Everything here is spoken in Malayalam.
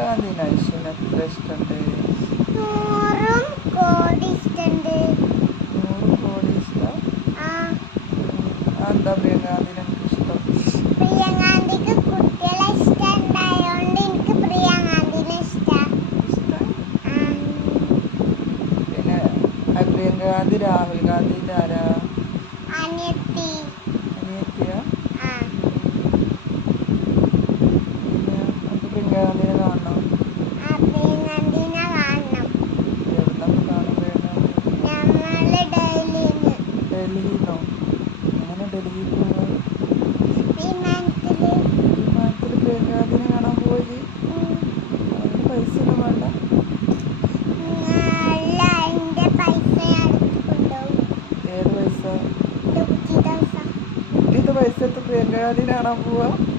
ഗാന്ധിനെ ഐശ്വര്യ എത്ര ഇഷ്ടമുണ്ട്? 100 കോടി ഇഷ്ടമുണ്ട്. 100 കോടി ഇഷ്ടം. എന്താ പ്രിയങ്ക ഗാന്ധിനെ എനിക്ക് ഇഷ്ടം? പ്രിയങ്കാന്തിക്ക് കുട്ടികളെ ഇഷ്ടമുണ്ടായോണ്ട് എനിക്ക് പ്രിയങ്കാന്തിനെ ഇഷ്ടം. പിന്നെ പ്രിയങ്ക ഗാന്ധി രാഹുൽ ഗാന്ധിന്റെ ആരാ? അനിയത്തിയാ? പിന്നെ നമുക്ക് പ്രിയങ്ക ഗാന്ധിനെ കാണണം. എവിടുന്നൊക്കെ കാണും പ്രിയങ്ക ഗാന്ധി? ഡൽഹിന്നോ? എങ്ങനെ ഡൽഹിയിൽ പോവാ? വിമാനത്തിൽ പ്രിയങ്ക ഗാന്ധിനെ കാണാൻ പോയി. അതിന് പൈസ ഒന്നും വേണ്ട. ഏത് പൈസ? 50 പൈസ പ്രിയങ്ക ഗാന്ധിനെ കാണാൻ പോവാ?